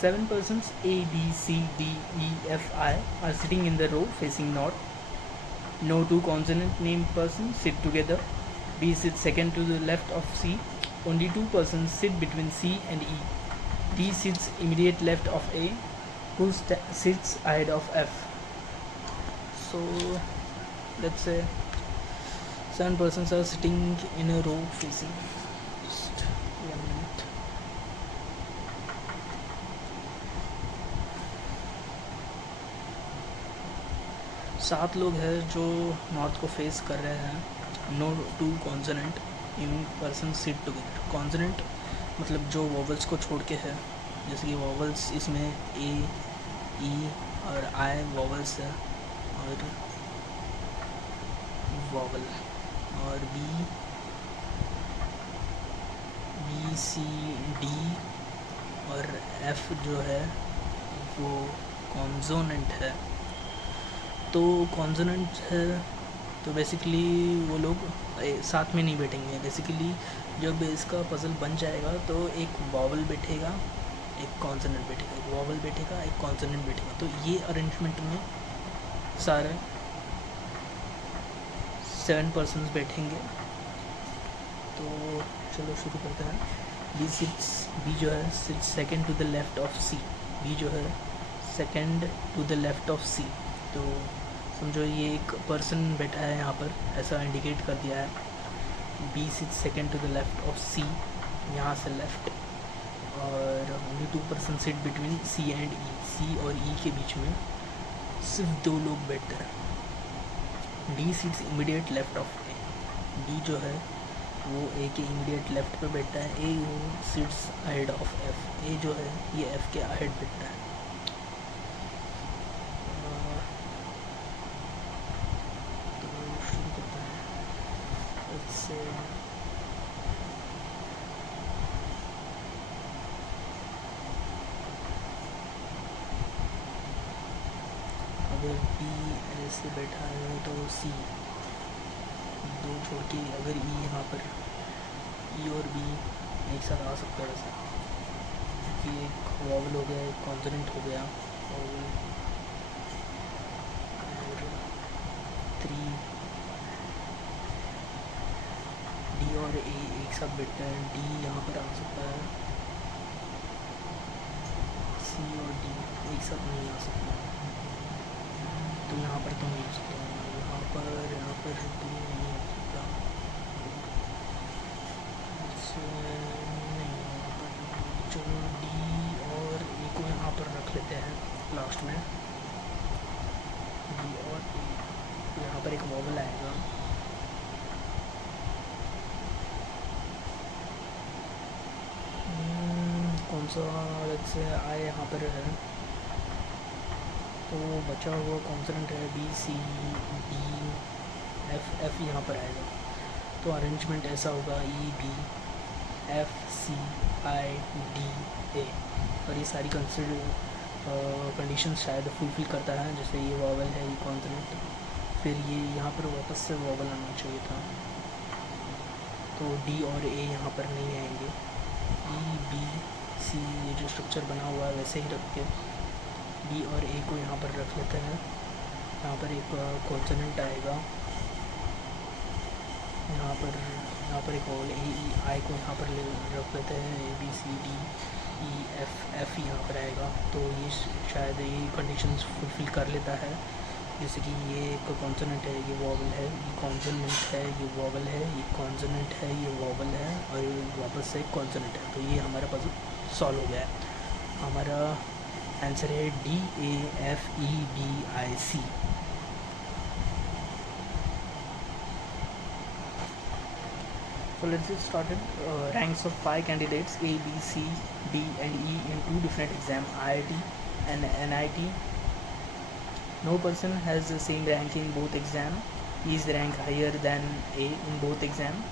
Seven persons A, B, C, D, E, F, I are sitting in the row facing north. No two consonant named persons sit together. B sits second to the left of C. Only two persons sit between C and E. D sits immediate left of A, who sits ahead of F. So let's say 7 persons are sitting in a row facing. Just 1 minute. सात लोग हैं जो north को face कर रहे हैं. No two consonant in person sit together. Consonant मतलब जो वॉवल्स को छोड़ के है, जैसे कि वॉवल्स इसमें ए, ई और आई वॉवल्स है, और वॉवल, और बी, सी, डी और एफ जो है वो कॉन्सोनेंट है. तो कॉन्सोनेंट है तो बेसिकली वो लोग साथ में नहीं बैठेंगे. बेसिकली जब इसका पज़ल बन जाएगा तो एक वॉवल बैठेगा, एक कॉन्सोनेंट बैठेगा, एक वॉवल बैठेगा, एक कॉन्सोनेंट बैठेगा. तो ये अरेंजमेंट में सारे 7 पर्सन्स बैठेंगे. तो चलो शुरू करते हैं. बी जो है sits second to the left of C. B जो है second to the left of C. तो समझो ये एक पर्सन बैठा है यहाँ पर, ऐसा इंडिकेट कर दिया है. B sits second to the left of C, यहाँ से लेफ्ट. और only two person sit between C and E. C और ई के बीच में सिर्फ 2 लोग बैठते हैं. D sits immediate left of A. D जो है वो ए के इमीडिएट लेफ्ट पे बैठता है. ए सिट्स अहेड ऑफ एफ. ए जो है ये एफ के अहेड बैठता है. तो शुरू करते हैं इससे. अगर बी ऐसे बैठा है तो सी 2 छोड़ के, अगर ई यहाँ पर, ई और बी एक साथ आ सकता है वैसे, क्योंकि एक वॉवल हो गया, एक कॉन्सोनेंट हो गया, और 3 डी और ए एक साथ बैठते हैं. डी यहाँ पर आ सकता है, सी और डी एक साथ नहीं आ सकता. तो यहाँ पर तो नहीं हो सकता, यहाँ पर भी नहीं हो सकता. नहीं, चलो डी और ए को यहाँ पर रख लेते हैं लास्ट में. डी और ए, यहाँ पर एक वॉवल आएगा. कौन सा से आए यहाँ पर है, तो बचा हुआ कॉन्सोनेंट है बी, सी, डी, एफ. एफ यहाँ पर आएगा. तो अरेंजमेंट ऐसा होगा ई, बी, एफ, सी, आई, डी, ए. और ये सारी कंडीशन शायद फुलफिल करता है. जैसे ये वॉवल है, ये कॉन्सोनेंट, फिर ये यहाँ पर वापस से वॉवल आना चाहिए था. तो डी और ए यहाँ पर नहीं आएंगे. ई, बी, सी ये जो स्ट्रक्चर बना हुआ है वैसे ही रख के डी और ए को यहाँ पर रख लेते हैं. यहाँ पर एक कॉन्सोनेंट आएगा. यहाँ पर एक वॉवल ए, ई, आई को यहाँ पर रख लेते हैं. ए, बी, सी, डी, ई, एफ. एफ यहाँ पर आएगा. तो ये शायद ये कंडीशंस फुलफिल कर लेता है. जैसे कि ये एक कॉन्सोनेंट है, ये वॉवल है, ये कॉन्सोनेंट है, ये वॉवल है, ये कॉन्सोनेंट है, ये वॉवल है, और ये वापस से कॉन्सोनेंट है. तो ये हमारा पज़ल सॉल्व हो गया है. हमारा आंसर है D, A, F, E, B, I, C. So let's get started. Ranks of 5 candidates A, B, C, D and E in 2 different exams, IIT and NIT. No person has the same rank in both exams. E is ranked higher than A in both exams.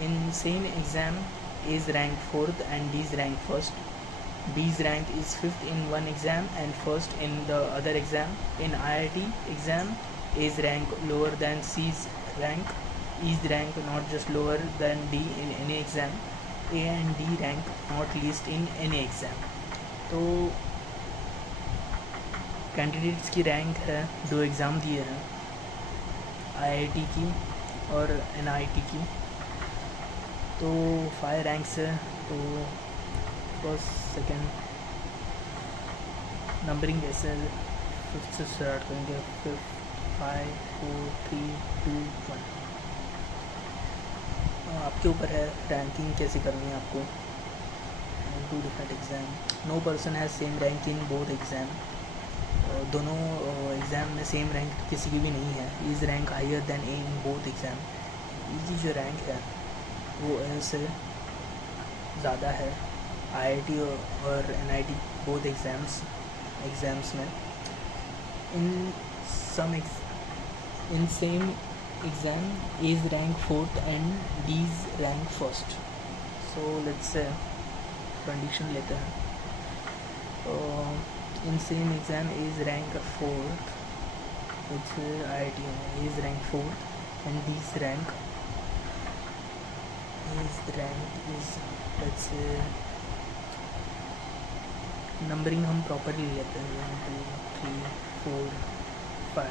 In same exam, A is ranked 4th and D is ranked 1st. B's rank is 5th in one exam and 1st in the other exam. In IIT exam, A's rank lower than C's rank. E's rank not just lower than D in any exam. A and D rank not least in any exam. तो candidates की rank है, 2 exam दिए हैं, IIT की और NIT की, तो 5 ranks है। तो फर्स्ट सेकंड नंबरिंग ऐसे 5th से स्टार्ट करेंगे, 5 4 3 2 1। आपके ऊपर है रैंकिंग कैसे करनी है आपको। 2 different exam, no person has same rank in both exam. दोनों एग्ज़ाम में सेम रैंक किसी की भी नहीं है। E's rank higher than A in both exam. इसकी जो रैंक है वो ए से ज़्यादा है आईआईटी और एनआईटी बोथ एग्ज़ाम्स में। इन same exam is rank 4th and D is rank 1st। So let's say condition लेते हैं। इन same exam is rank 4th, which IIT is rank 4th and this rank is let's say numbering हम properly लेते हैं 1 2 3 4 5।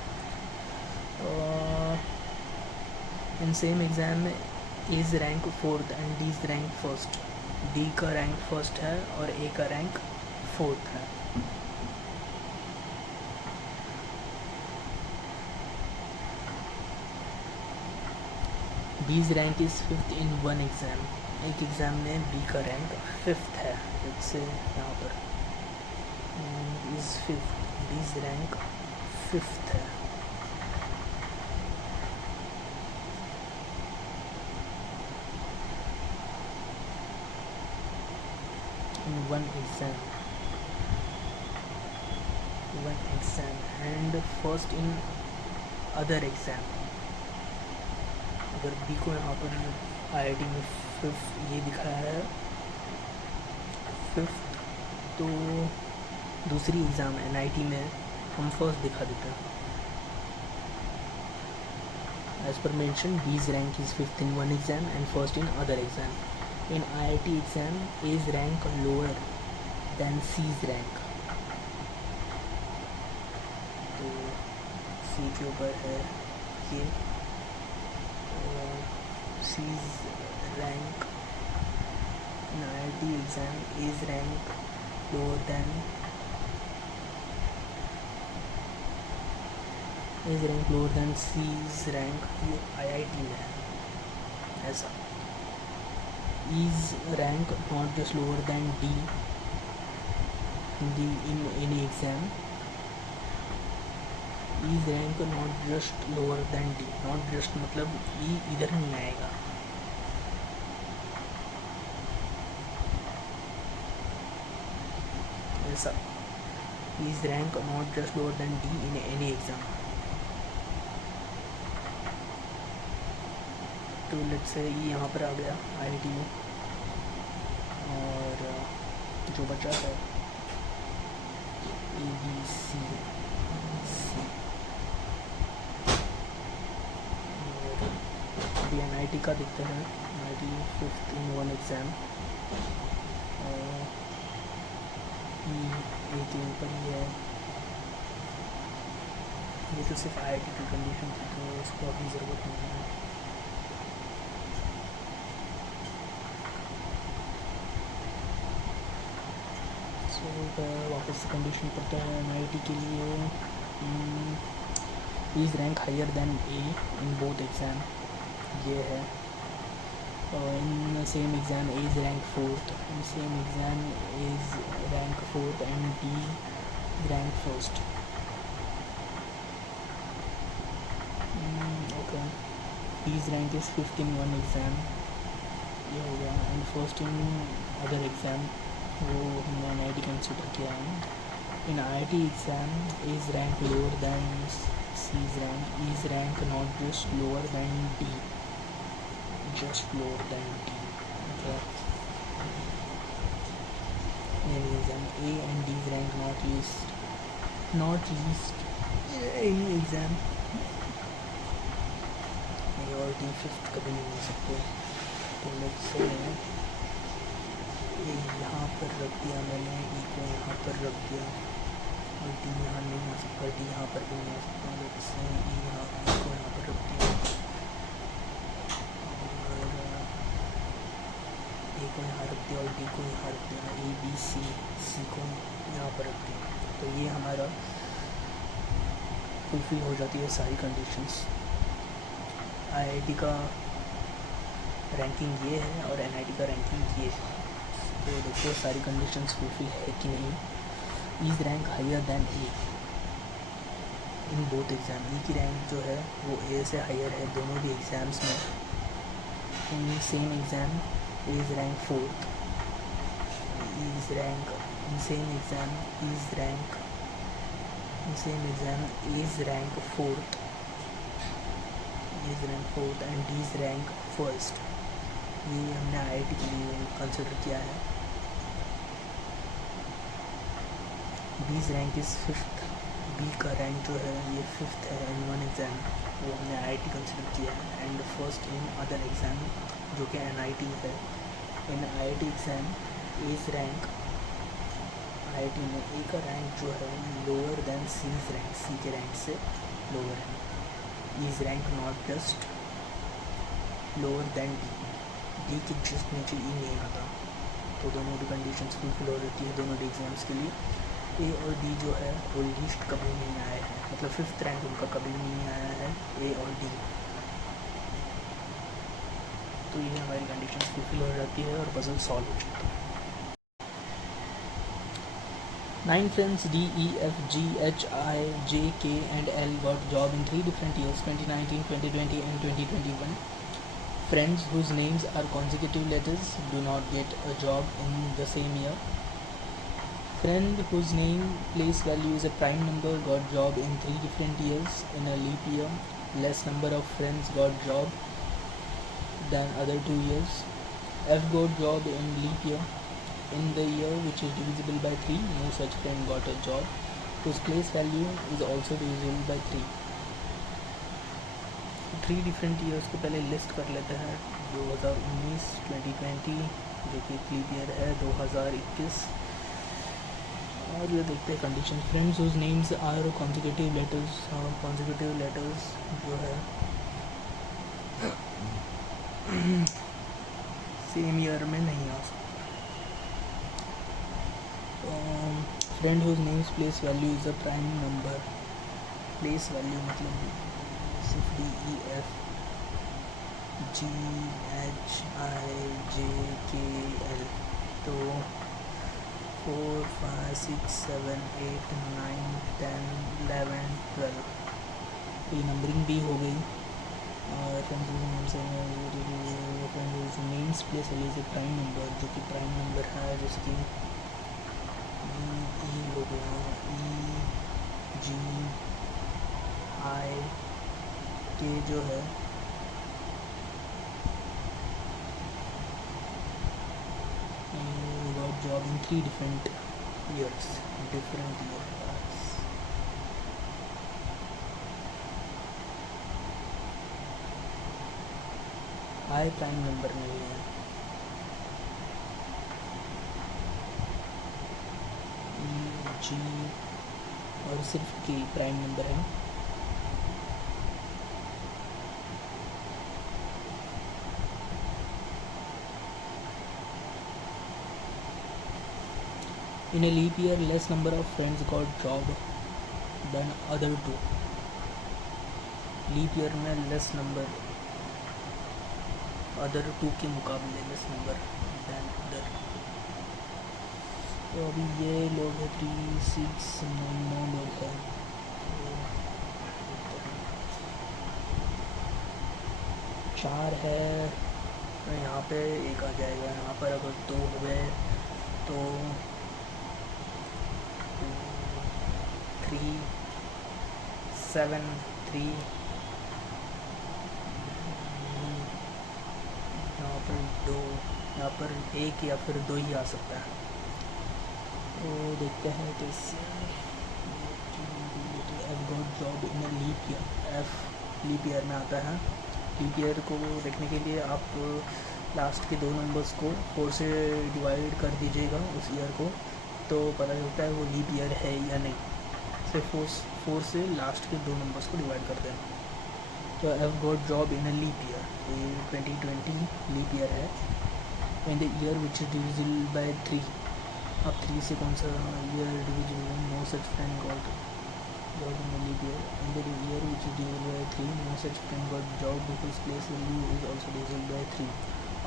In same exam is rank 4th and D is rank 1st। D का rank 1st है और A का rank 4th है। D's rank is 5th in one exam. एक exam में बी का रैंक 5th है, जैसे यहाँ पर is 5th, Ds rank 5th है। इन one exam and first in other exam. अगर बी को यहाँ पर आईआईटी में 5th ये दिखाया है 5th, तो दूसरी एग्ज़ाम एनआईटी में हम 1st दिखा देते हैं। As per mention D's rank is 5th in one exam and 1st in other exam. In IIT exam is rank lower than C's rank. तो सी के ऊपर है ये C's rank in IIT exam is rank lower than C's rank ये IIT में है ऐसा। is rank not just lower than D in any exam। is rank not just lower than D, not just मतलब E इधर नहीं आएगा। ऐसा is rank not just lower than D in any exam। तो let's say ये यहाँ पर आ गया आईआईटी में, और जो बचा है ए बी सी सी। अभी एनआईटी का देखते हैं। NIT 5th in one exam, A के ऊपर ही है। ये तो सिर्फ आईआईटी की कंडीशन थी, तो इसको अभी ज़रूरत नहीं है। वापस से कंडीशन करते हैं एनआईटी के लिए। E's rank higher than A in both exam, ये है। In same exam is rank 4th, in same exam is rank 4th and D rank 1st। Okay, D's rank is 5th in one exam, ये हो गया। And 1st in other exam, वो हमने NIT consider किया है। In IIT exam is rank lower than C's rank, E's rank not just lower than D, just lower than D। Okay, in exam A and D's rank not least any exam A और D 5th कभी नहीं हो सकते। तो let's say ए यहाँ पर रख दिया मैंने, E को यहाँ पर रख दिया, और डी यहाँ नहीं आ सकता, डी यहाँ पर भी नहीं आ सकता, इससे ई यहाँ को यहाँ पर रख दिया और ए को यहाँ रख दिया और डी को यहाँ रख दिया, ए बी सी, सी को यहाँ पर रख दिया। तो ये हमारा फुलफिल हो जाती है सारी कंडीशंस। आईआईटी का रैंकिंग ये है और एनआईटी का रैंकिंग ये है। तो देखो सारी कंडीशंस फुलफिल है कि नहीं। Is rank higher than A in both exam. E की रैंक जो है वो ए से हायर है दोनों भी एग्ज़ाम्स में। इन same exam is rank fourth, is rank in same exam is rank in same exam is rank fourth, is rank fourth and D is rank first. ये हमने आईआईटी के लिए कंसिडर किया है। बीज रैंक इज़ फिफ्थ, बी का rank जो है ये फिफ्थ है इन वन एग्ज़ाम, वो हमने आईआईटी कंसिडर किया है। And first in other exam जो कि एनआईटी है। In IIT exam E's rank, IIT में ए का रैंक जो है lower than C's rank, C के रैंक से लोअर है। E's rank not just lower than D, D के जस्ट नीचे ई नहीं आता। तो दोनों भी कंडीशंस फुलफिल हो रहती है दोनों डी एग्ज़ाम्स के लिए। ए और डी जो है वो लिस्ट कभी नहीं आए हैं, मतलब फिफ्थ रैंक उनका कभी नहीं आया है ए और डी। तो ये हमारी कंडीशन फुलफिल हो जाती है और पजल सॉल्व हो जाता है। 9 friends D, E, F, G, H, I, J, K and L got job in 3 different years 2019, 2020 and 2021. Friends whose names are consecutive letters do not get a job in the same year. Friend whose name place value is a prime number got job in 3 different years in a leap year. Less number of friends got job than other 2 years. F got job in leap year. In the year which is divisible by 3, no such friend got a job whose place value is also divisible by 3. 3 different years को पहले list कर लेते हैं। 2019, 2020 जो कि leap year है, 2021 और ये देखते हैं condition. Friends whose names are consecutive letters, consecutive letters जो है सेम ईयर में नहीं आ सकता। Friend whose names place value is a prime number, place value मतलब सिर्फ D E F G H I J K L. तो 4, 5, 6, 7, 8, 9, 10, 11, 12 ये नंबरिंग भी हो गई। और names place value is prime number जो कि प्राइम नंबर है, जिसकी ई हो गया, ई जी आई के जो है got job in 3 different years. I prime number नहीं है, ई जी और सिर्फ के प्राइम नंबर है। In a leap year, less number of friends got job than other 2. Leap year में लेस नंबर अदर 2 के मुकाबले लेस नंबर दैन अदर। तो अभी ये लोग है 3, 6, 9 लोग हैं। तो 4 है तो यहाँ पे 1 आ जाएगा। यहाँ पर अगर 2 हो गए तो 3, 7, 3 यहाँ पर 2, यहाँ पर 1 या फिर 2 ही आ सकता है। तो देखते हैं कैसे। F got job in leap year, F leap year में आता है। लीप ईयर को देखने के लिए आप लास्ट के 2 नंबर्स को 4 से डिवाइड कर दीजिएगा उस ईयर को, तो पता चलता है वो लीप ईयर है या नहीं। से फोर से लास्ट के 2 नंबर्स को डिवाइड कर देना। तो I have got job in a leap year, तो ये 2020 लीप ईयर है। In the year which is divisible by 3, अब 3 से कौन सा year divisible, no such friend got job in a leap year. In the year which is divisible by 3, no such friend got job because place value is also divisible by 3।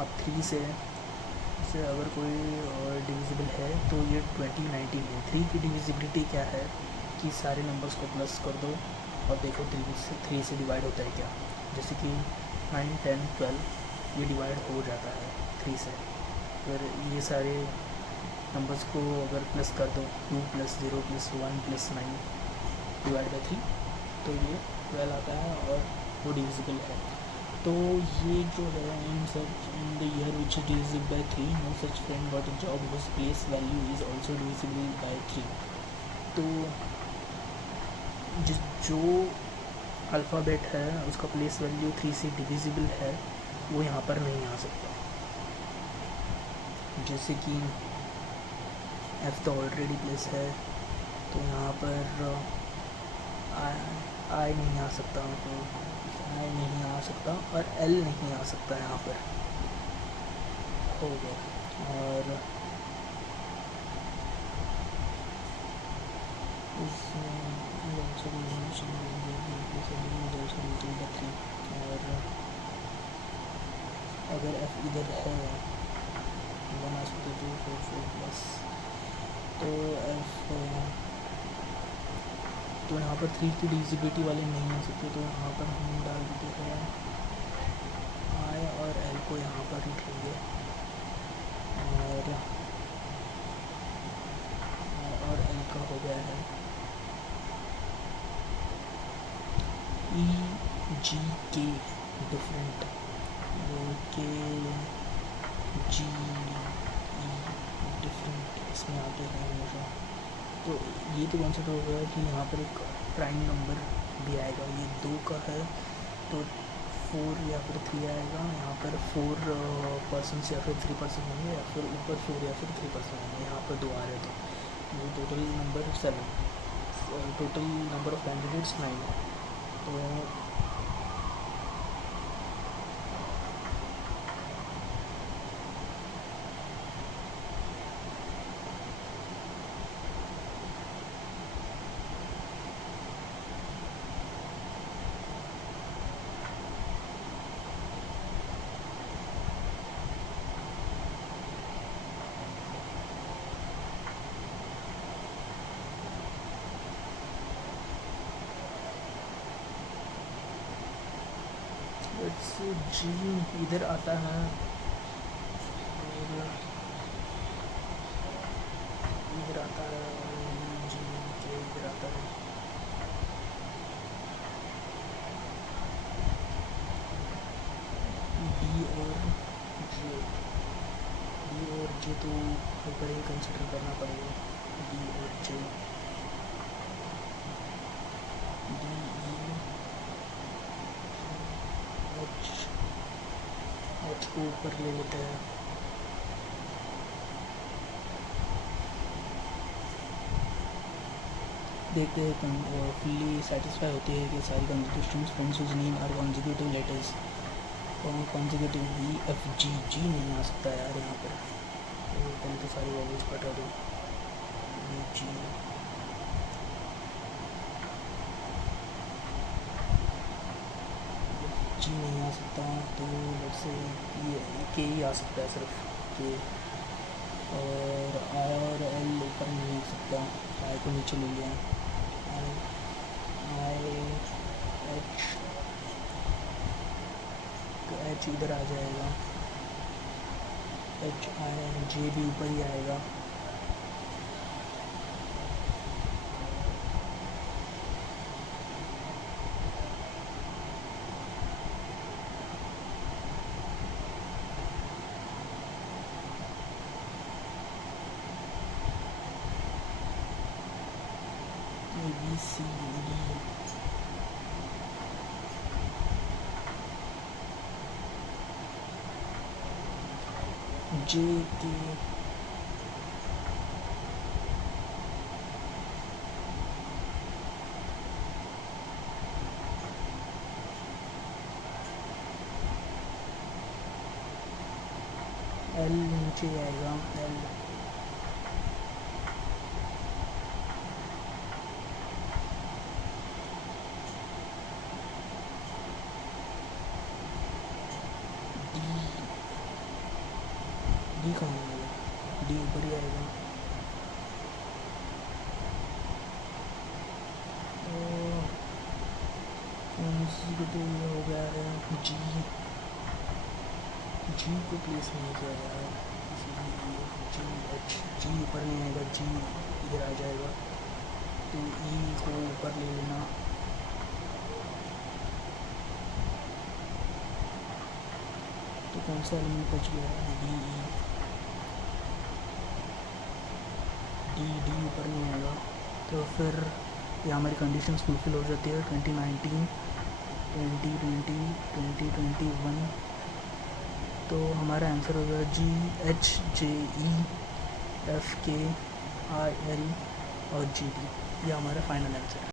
अब 3 से अगर कोई divisible है तो ये 2019 है। 3 की divisibility क्या है कि सारे नंबर्स को प्लस कर दो और देखो 3 से डिवाइड होता है क्या। जैसे कि 9, 10, 12 ये डिवाइड हो जाता है 3 से। फिर ये सारे नंबर्स को अगर प्लस कर दो 2 + 0 + 1 + 9 डिवाइड बाई 3 तो ये 12 आता है और वो डिविजिबल है। तो ये जो है in the year which is divisible by 3, no such friend got a job whose place value is also divisible by 3। तो जो अल्फ़ाबेट है उसका प्लेस वैल्यू 3 से डिविजिबल है वो यहाँ पर नहीं आ सकता। जैसे कि एफ तो ऑलरेडी प्लेस है तो यहाँ पर आई नहीं आ सकता, तो आई नहीं आ सकता और एल नहीं आ सकता यहाँ पर, हो गया। और और अगर एफ इधर है 1 आ सकते 2 4 4 प्लस, तो एफ तो यहाँ पर 3 की डिविजिबिलिटी वाले नहीं आ सकते। तो यहाँ पर हम डाल देते हैं आई और एल को यहाँ पर लिखेंगे और एल का हो गया है ई जी के डिफरेंट, के जी ई डिफरेंट इसमें आते हैं हमेशा। तो ये तो कॉन्सेप्ट हो गया कि यहाँ पर एक प्राइम नंबर भी आएगा। ये 2 का है तो 4 या फिर 3 आएगा। यहाँ पर 4 पर्सनस या फिर 3 पर्सन होंगे या फिर ऊपर 4 या फिर 3 पर्सन होंगे। यहाँ पर 2 आ रहे तो ये total number 7, total number of candidates 9 है। तो जी इधर आता है और इधर आता है और जी के इधर आता है। बी और जे तो ऊपर ही कंसिडर करना पड़ेगा। बी और जे, डी ई एच को ऊपर ले लेते हैं। देखते हैं फुल्ली सेटिस्फाई होती है कि सारी constitutions friends whose name are consecutive letters. Consecutive B F G, G नहीं आ सकता यार यहाँ पर, तो पहले तो सारी वैल्यूज हटा दो। बी जी जी नहीं आ सकता, तो वैसे ये के ही आ सकता है सिर्फ के। और आई और एल ऊपर नहीं आ सकता, आई को नीचे ले लिया। आई एच इधर आ जाएगा, एच आई एन जे भी ऊपर ही आएगा। A B C D J K L नीचे आएगा, एल। डी कहाँ आएगा, डी ऊपर ही आएगा। तो ये हो गया है जी, जी को प्लेस नहीं किया गया है, इसीलिए जी एच, जी ऊपर नहीं आएगा, जी इधर आ जाएगा। तो ई को ऊपर ले लेना, तो कौन सा एलिमेंट बच गया है, डी ई, डी ऊपर नहीं आएगा। तो फिर ये हमारी कंडीशंस फुलफिल हो जाती है। 2019, 2020, 2021। तो हमारा आंसर होगा जी एच जे ई एफ के आई एल और जी डी। ये हमारा फाइनल आंसर है।